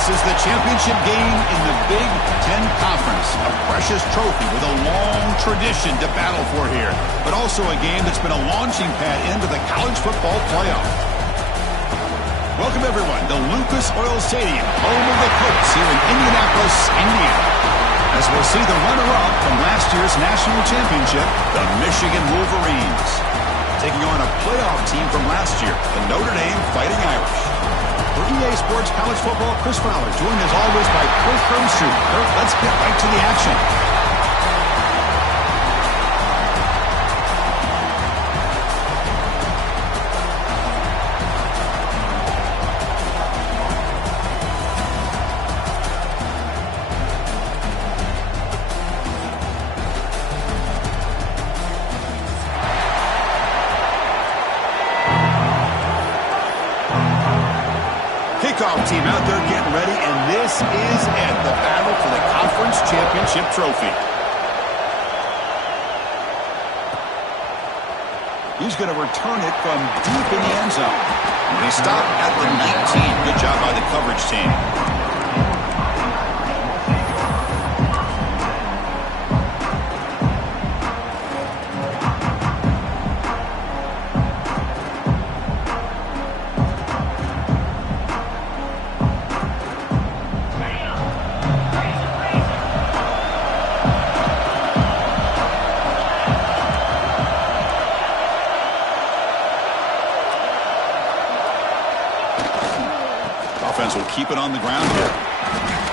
This is the championship game in the Big Ten Conference. A precious trophy with a long tradition to battle for here. But also a game that's been a launching pad into the college football playoff. Welcome, everyone, to Lucas Oil Stadium, home of the Colts here in Indianapolis, Indiana. As we'll see the runner-up from last year's national championship, the Michigan Wolverines, taking on a playoff team from last year, the Notre Dame Fighting Irish. For EA Sports College Football, Chris Fowler, joined as always by Kirk Herbstreit. Kirk, let's get right to the action. Team out there getting ready, and this is it, the battle for the conference championship trophy. He's going to return it from deep in the end zone. They stop at the 19. Good job by the coverage team. Will keep it on the ground here.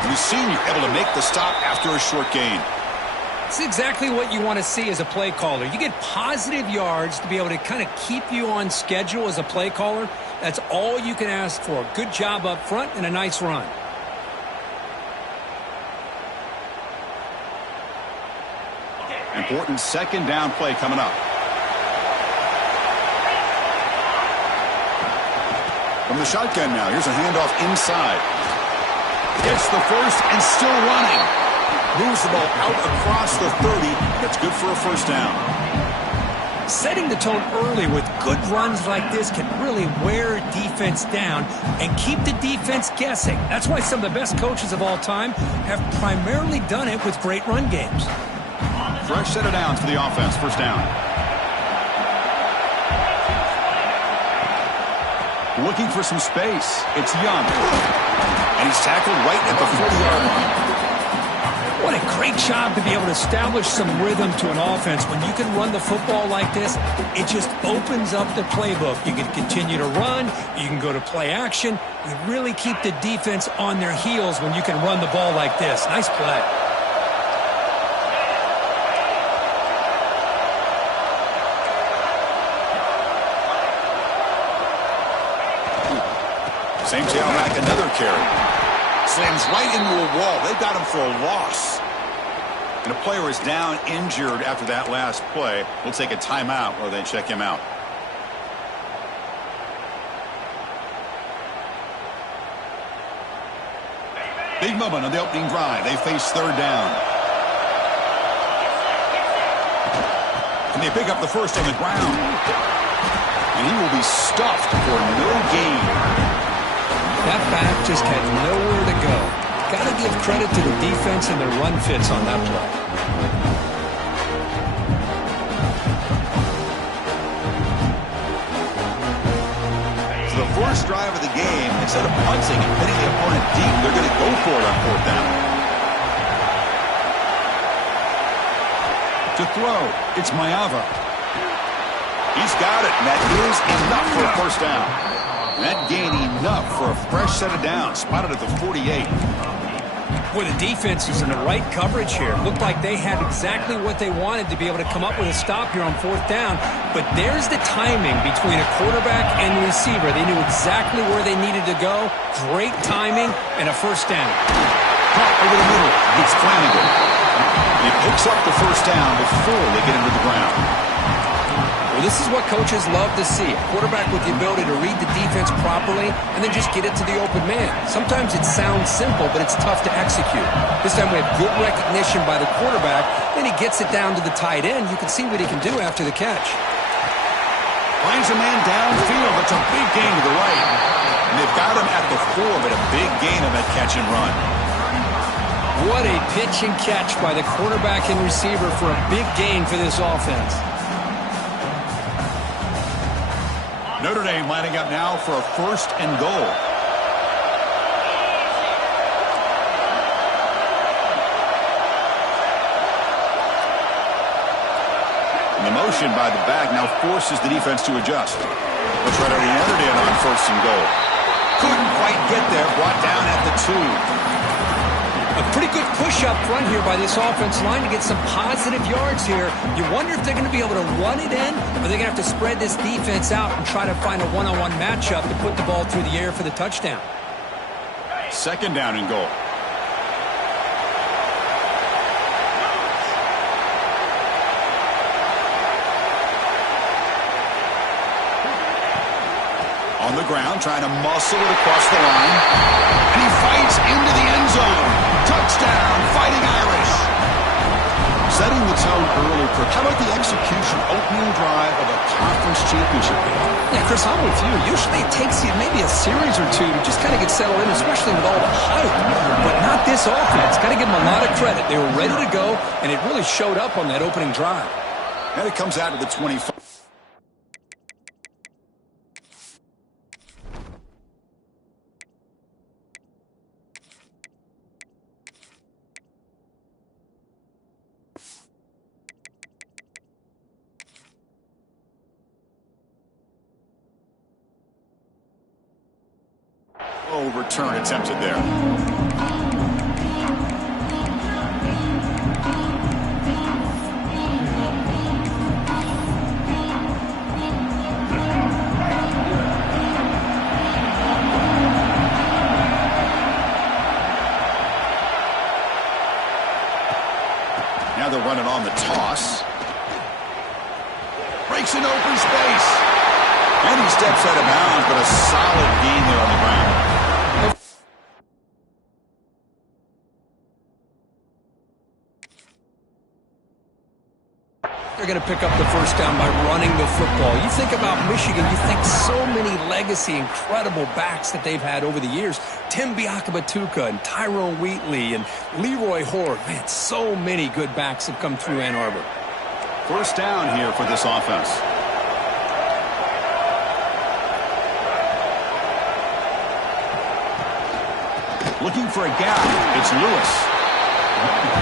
We've seen you able to make the stop after a short gain. It's exactly what you want to see as a play caller. You get positive yards to be able to kind of keep you on schedule as a play caller. That's all you can ask for. Good job up front and a nice run. Important second down play coming up. From the shotgun now, here's a handoff inside. Gets the first and still running. Moves the ball out across the 30. That's good for a first down. Setting the tone early with good runs like this can really wear defense down and keep the defense guessing. That's why some of the best coaches of all time have primarily done it with great run games. Fresh set of downs for the offense. First down. Looking for some space. It's Young. And he's tackled right at the 40-yard line. What a great job to be able to establish some rhythm to an offense. When you can run the football like this, it just opens up the playbook. You can continue to run. You can go to play action. You really keep the defense on their heels when you can run the ball like this. Nice play. Same tailback, another carry. Slams right into a wall. They've got him for a loss. And a player is down injured after that last play. We'll take a timeout or then check him out. Big moment on the opening drive. They face third down. And they pick up the first on the ground. And he will be stuffed for no gain. That back just had nowhere to go. Got to give credit to the defense and their run fits on that play. So the first drive of the game, instead of punting and hitting the opponent deep, they're going to go for it on fourth down. To throw, it's Maiava. He's got it, and that is enough for a first down. That gain enough for a fresh set of downs, spotted at the 48. Boy, the defense is in the right coverage here. Looked like they had exactly what they wanted to be able to come up with a stop here on fourth down. But there's the timing between a quarterback and the receiver. They knew exactly where they needed to go. Great timing and a first down. Caught over the middle. It's Flanagan. He picks up the first down before they get into the ground. Well, this is what coaches love to see. A quarterback with the ability to read the defense properly and then just get it to the open man. Sometimes it sounds simple, but it's tough to execute. This time we have good recognition by the quarterback. Then he gets it down to the tight end. You can see what he can do after the catch. Finds a man downfield. It's a big gain to the right. And they've got him at the 4, but a big gain on that catch and run. What a pitch and catch by the quarterback and receiver for a big gain for this offense. Notre Dame lining up now for a 1st and goal. And the motion by the back now forces the defense to adjust. Let's try to Notre Dame on 1st and goal. Couldn't quite get there, brought down at the 2. A pretty good push up front here by this offense line to get some positive yards here. You wonder if they're going to be able to run it in, or they're going to have to spread this defense out and try to find a one-on-one matchup to put the ball through the air for the touchdown. 2nd down and goal. On the ground, trying to muscle it across the line. And he fights into the end zone. Touchdown, Fighting Irish. Setting the tone early. How about the execution, opening drive of a conference championship game? Yeah, Chris, I'm with you. Usually it takes you maybe a series or two to just kind of get settled in, especially with all the hype. But not this offense. Got to give them a lot of credit. They were ready to go, and it really showed up on that opening drive. And it comes out to the 25. Oh, return attempted there. Now they're running on the toss. Breaks an open space. And he steps out of bounds, but a solid gain there on the ground. They're going to pick up the 1st down by running the football. You think about Michigan, you think so many legacy, incredible backs that they've had over the years. Tim Biakabatuka and Tyrone Wheatley and Leroy Horde. Man, so many good backs have come through Ann Arbor. 1st down here for this offense. Looking for a gap. It's Lewis.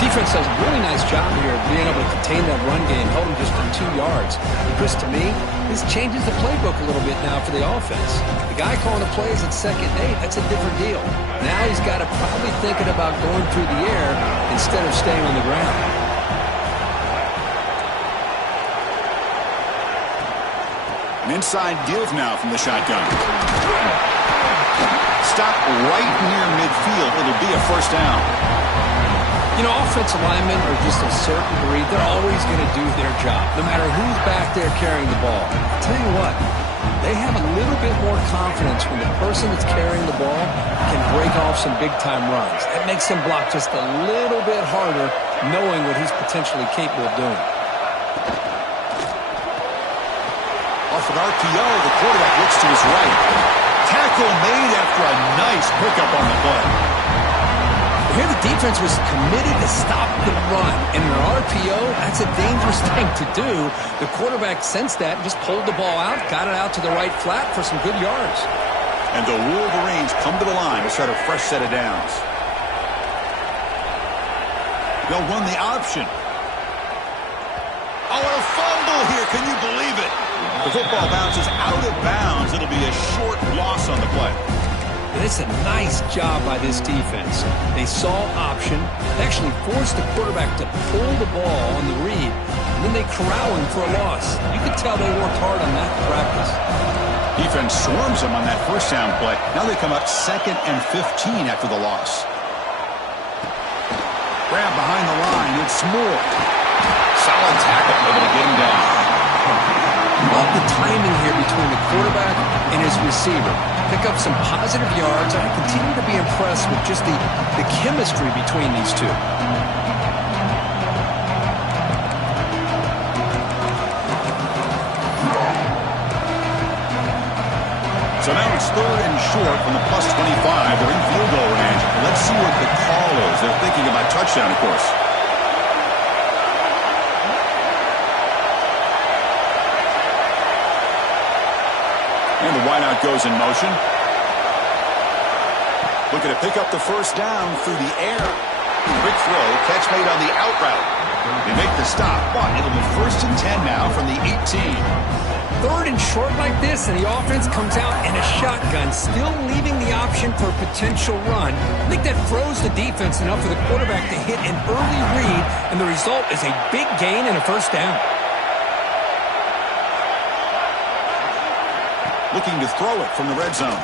Defense does a really nice job here of being able to contain that run game, held him just for 2 yards. Chris, to me, this changes the playbook a little bit now for the offense. The guy calling the plays at 2nd and 8, that's a different deal. Now he's got to probably thinking about going through the air instead of staying on the ground. An inside give now from the shotgun. Stop right near midfield. It'll be a 1st down. You know, offensive linemen are just a certain breed. They're always going to do their job, no matter who's back there carrying the ball. I'll tell you what, they have a little bit more confidence when the person that's carrying the ball can break off some big-time runs. That makes them block just a little bit harder, knowing what he's potentially capable of doing. Off an RPO, the quarterback looks to his right. Tackle made after a nice pickup on the play. Here the defense was committed to stop the run. In an RPO, that's a dangerous thing to do. The quarterback sensed that and just pulled the ball out, got it out to the right flat for some good yards. And the Wolverines come to the line to start a fresh set of downs. They'll run the option. Oh, and a fumble here. Can you believe it? The football bounces out of bounds. It'll be a short loss on the play. And it's a nice job by this defense. They saw option, they actually forced the quarterback to pull the ball on the read, and then they corral him for a loss. You could tell they worked hard on that in practice. Defense swarms them on that 1st down play. Now they come up 2nd and 15 after the loss. Grab behind the line. It's Moore. Solid tackle, able to get him down. Love the timing here between the quarterback and his receiver. Pick up some positive yards, and I continue to be impressed with just the chemistry between these two. So now It's third and short from the plus 25. They're in field goal range. Let's see what the call is. They're thinking about touchdown, of course. And the wideout goes in motion. Looking to pick up the first down through the air. Quick throw, catch made on the out route. They make the stop, but it'll be first and 10 now from the 18. Third and short like this, and the offense comes out in a shotgun, still leaving the option for a potential run. I think that froze the defense enough for the quarterback to hit an early read, and the result is a big gain and a first down. Looking to throw it from the red zone.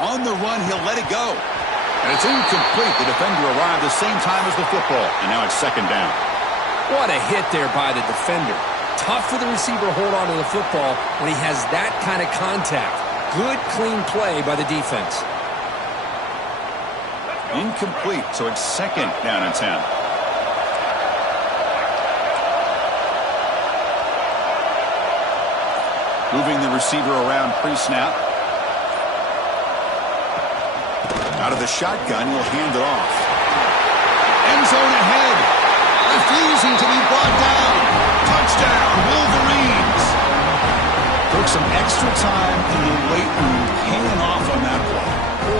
On the run, he'll let it go. And it's incomplete. The defender arrived the same time as the football, and now it's second down. What a hit there by the defender. Tough for the receiver to hold on to the football when he has that kind of contact. Good, clean play by the defense. Incomplete, so it's second down and 10. Moving the receiver around pre-snap. Out of the shotgun, he'll hand it off. End zone ahead. Refusing to be brought down. Touchdown, Wolverines. Took some extra time in the late move, paying off on that play.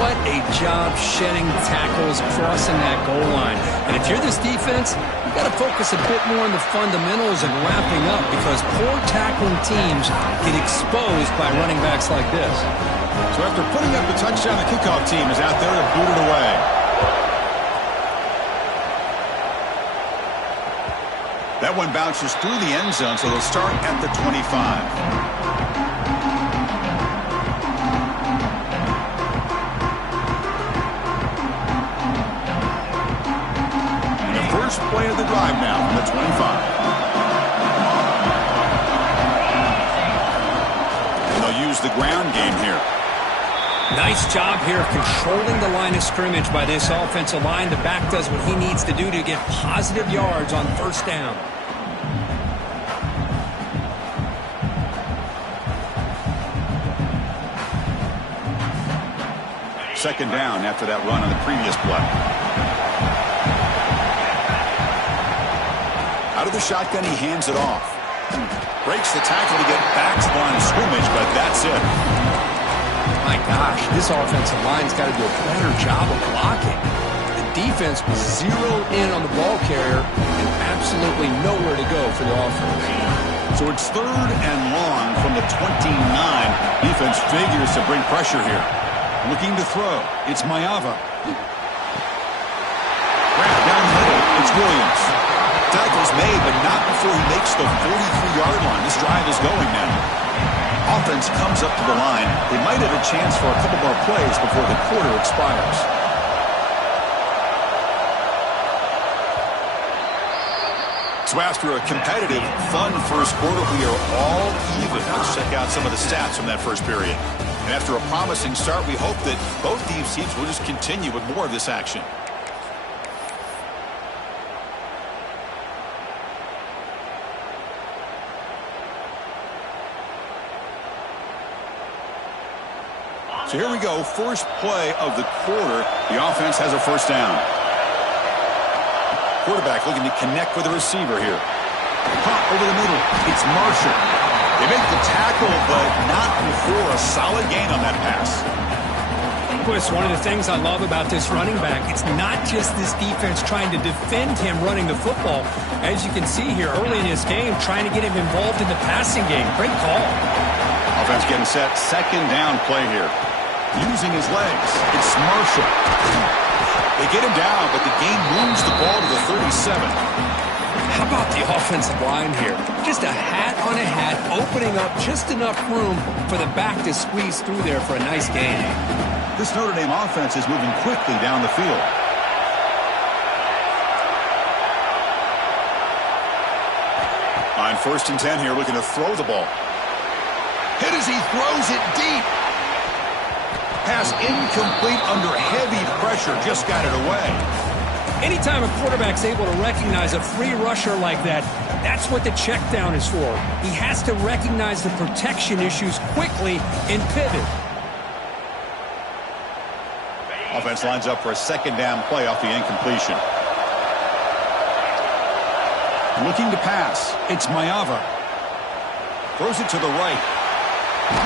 What a job shedding tackles, crossing that goal line. And if you're this defense, you've got to focus a bit more on the fundamentals and wrapping up, because poor tackling teams get exposed by running backs like this. So after putting up the touchdown, the kickoff team is out there to boot it away. That one bounces through the end zone, so they'll start at the 25. First play of the drive now from the 25. And they'll use the ground game here. Nice job here controlling the line of scrimmage by this offensive line. The back does what he needs to do to get positive yards on first down. Second down after that run on the previous play. Out of the shotgun, he hands it off. Breaks the tackle to get back to the line of scrimmage, but that's it. My gosh, this offensive line's got to do a better job of blocking. The defense was zeroed in on the ball carrier and absolutely nowhere to go for the offense. So it's third and long from the 29. Defense figures to bring pressure here. Looking to throw. It's Mayava. Wrapped down the middle. It's Williams. Tackle's made, but not before he makes the 43-yard line. This drive is going now. Offense comes up to the line. They might have a chance for a couple more plays before the quarter expires. So after a competitive, fun first quarter, we are all even. Let's check out some of the stats from that first period. And after a promising start, we hope that both these teams will just continue with more of this action. So here we go, first play of the quarter. The offense has a first down. Quarterback looking to connect with the receiver here. Pump over the middle. It's Marshall. They make the tackle, but not before a solid gain on that pass. Chris, one of the things I love about this running back, it's not just this defense trying to defend him running the football. As you can see here early in this game, trying to get him involved in the passing game. Great call. Offense getting set. Second down play here. Using his legs. It's Marshall. They get him down, but the game moves the ball to the 37. How about the offensive line here? Just a hat on a hat, opening up just enough room for the back to squeeze through there for a nice gain. This Notre Dame offense is moving quickly down the field. On first and 10 here, looking to throw the ball. Hit as he throws it deep. Pass incomplete under heavy pressure. Just got it away. Anytime a quarterback's able to recognize a free rusher like that, that's what the check down is for. He has to recognize the protection issues quickly and pivot. Offense lines up for a second down play off the incompletion. Looking to pass. It's Mayava. Throws it to the right.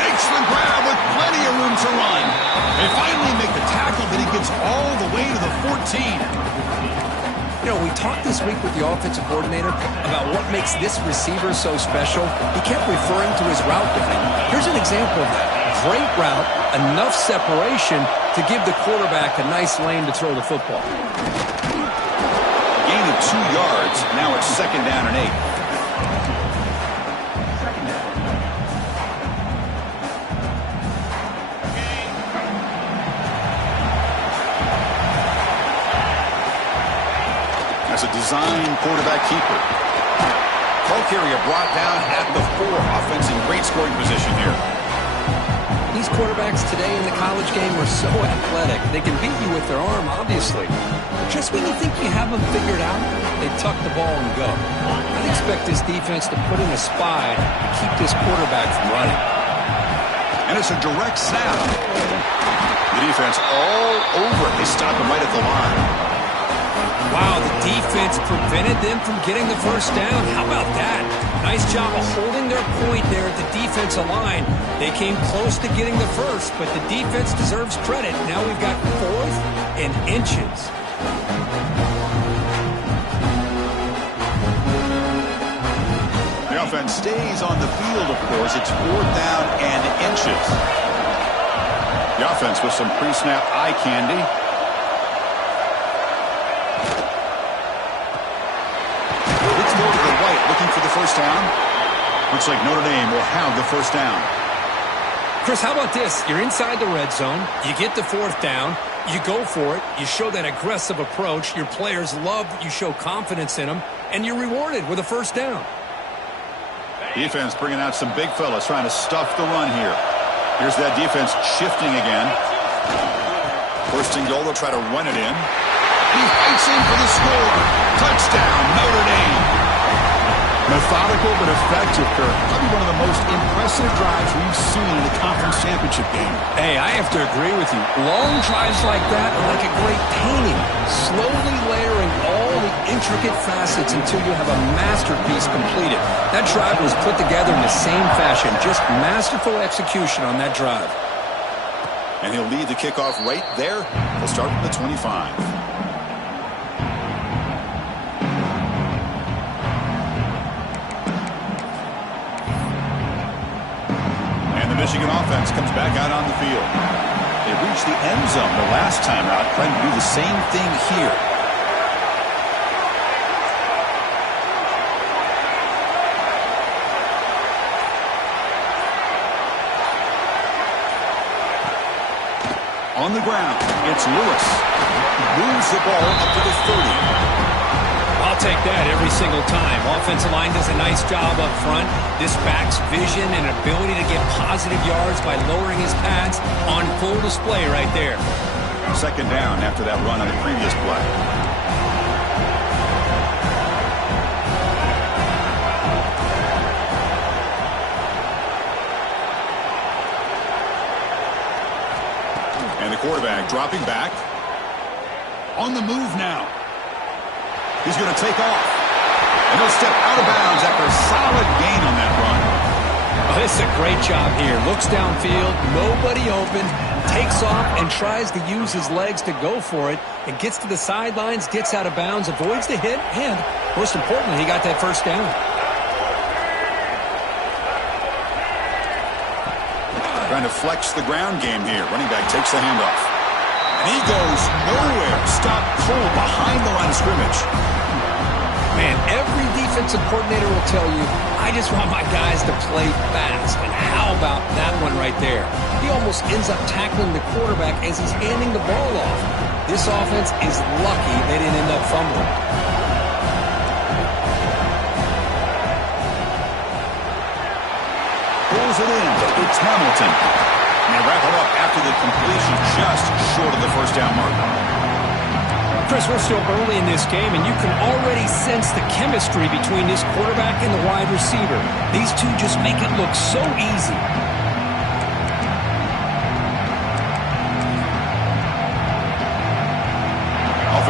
Makes the grab with plenty of room to run. They finally make the tackle, but he gets all the way to the 14. You know, we talked this week with the offensive coordinator about what makes this receiver so special. He kept referring to his route running. Here's an example of that. Great route, enough separation to give the quarterback a nice lane to throw the football. Gain of 2 yards. Now it's second down and 8. That's a design quarterback keeper. Ball carrier brought down at the 4. Offense in great scoring position here. These quarterbacks today in the college game are so athletic. They can beat you with their arm, obviously. But just when you think you have them figured out, they tuck the ball and go. I'd expect this defense to put in a spy to keep this quarterback from running. And it's a direct snap. The defense all over it. They stop him right at the line. Wow, the defense prevented them from getting the first down. How about that? Nice job of holding their point there at the defensive line. They came close to getting the first, but the defense deserves credit. Now we've got 4th and inches. The offense stays on the field, of course. It's 4th down and inches. The offense with some pre-snap eye candy. Looking for the first down. Looks like Notre Dame will have the first down. Chris, how about this? You're inside the red zone. You get the 4th down. You go for it. You show that aggressive approach. Your players love that you show confidence in them. And you're rewarded with a first down. Defense bringing out some big fellas trying to stuff the run here. Here's that defense shifting again. First and goal, they'll try to run it in. He fights in for the score. Touchdown, Notre Dame. Methodical but effective, Kirk. Probably one of the most impressive drives we've seen in the conference championship game. Hey, I have to agree with you. Long drives like that are like a great painting. Slowly layering all the intricate facets until you have a masterpiece completed. That drive was put together in the same fashion. Just masterful execution on that drive. And he'll lead the kickoff right there. He'll start from the 25. Michigan offense comes back out on the field. They reached the end zone the last time out, trying to do the same thing here. On the ground, it's Lewis. Moves the ball up to the 30. I'll take that every single time. Offensive line does a nice job up front. This back's vision and ability to get positive yards by lowering his pads on full display right there. Second down after that run on the previous play. And the quarterback dropping back. On the move now. He's going to take off. And he'll step out of bounds after a solid gain on that run. Oh, this is a great job here. Looks downfield, nobody open, takes off and tries to use his legs to go for it. And gets to the sidelines, gets out of bounds, avoids the hit, and most importantly, he got that first down. Trying to flex the ground game here. Running back takes the handoff. And he goes nowhere. Stop cold behind the line of scrimmage. Man, every defensive coordinator will tell you, I just want my guys to play fast. And how about that one right there? He almost ends up tackling the quarterback as he's handing the ball off. This offense is lucky they didn't end up fumbling. Pulls it in. It's Hamilton. And they wrap it up after the completion just short of the first down mark. Chris, we're still early in this game, and you can already sense the chemistry between this quarterback and the wide receiver. These two just make it look so easy.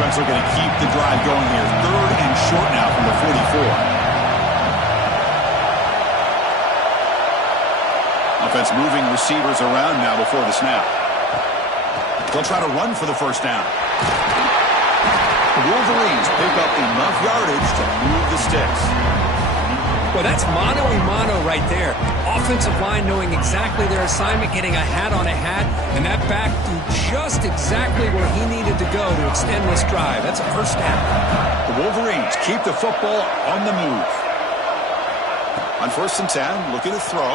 defense looking to keep the drive going here. 3rd and short now from the 44. Offense moving receivers around now before the snap. They'll try to run for the first down. The Wolverines pick up enough yardage to move the sticks. Well, that's mano-a-mano right there. Offensive line knowing exactly their assignment, getting a hat on a hat, and that back threw just exactly where he needed to go to extend this drive. That's a first down. The Wolverines keep the football on the move. On 1st and 10, looking to throw.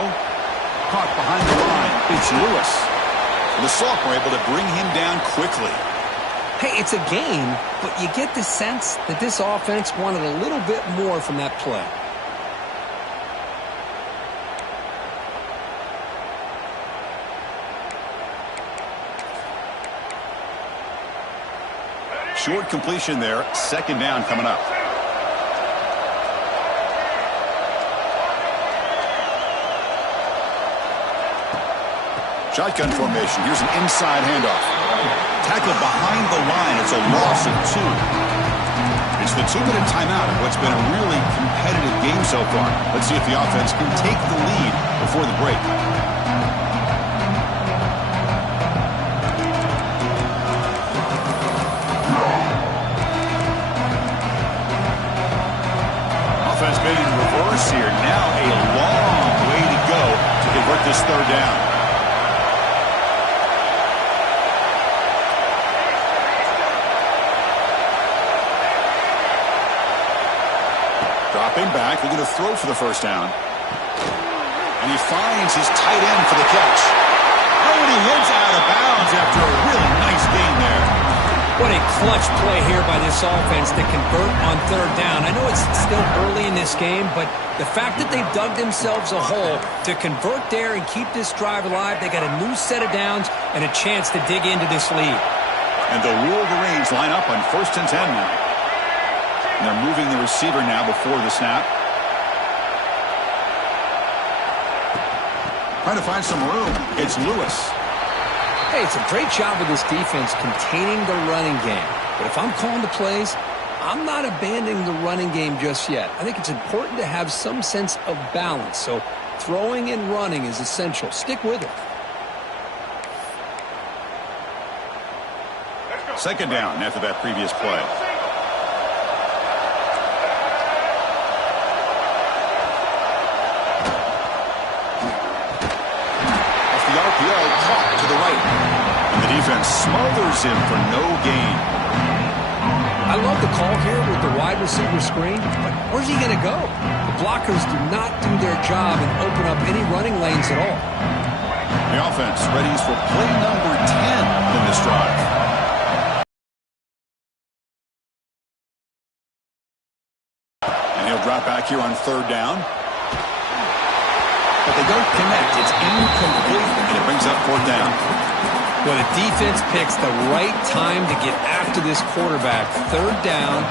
Caught behind the line. It's Lewis. The sophomore able to bring him down quickly. Hey, it's a game, but you get the sense that this offense wanted a little bit more from that play. Short completion there. 2nd down coming up. Shotgun formation. Here's an inside handoff. Tackled behind the line. It's a loss of 2. It's the 2-minute timeout of what's been a really competitive game so far. Let's see if the offense can take the lead before the break. Offense made in reverse here. Now a long way to go to convert this 3rd down. Dropping back, they're going to throw for the first down. And he finds his tight end for the catch. Oh, and he heads out of bounds after a really nice gain there. What a clutch play here by this offense to convert on 3rd down. I know it's still early in this game, but the fact that they've dug themselves a hole to convert there and keep this drive alive, they got a new set of downs and a chance to dig into this lead. And the Wolverines line up on 1st and 10 now. And they're moving the receiver now before the snap. Trying to find some room. It's Lewis. Hey, it's a great job of this defense containing the running game. But if I'm calling the plays, I'm not abandoning the running game just yet. I think it's important to have some sense of balance. So throwing and running is essential. Stick with it. 2nd down after that previous play. Caught to the right. And the defense smothers him for no gain. I love the call here with the wide receiver screen, but where's he going to go? The blockers do not do their job and open up any running lanes at all. The offense readies for play number 10 in this drive. And he'll drop back here on 3rd down. But they don't connect. It's incomplete, and it brings up 4th down. Well, the defense picks the right time to get after this quarterback. 3rd down,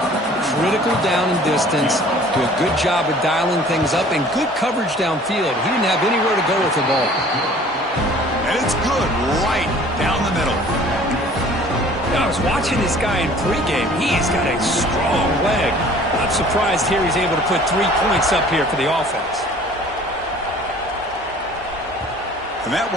critical down and distance. Do a good job of dialing things up and good coverage downfield. He didn't have anywhere to go with the ball. And it's good right down the middle. I was watching this guy in pregame. He's got a strong leg. I'm surprised here he's able to put 3 points up here for the offense. And that one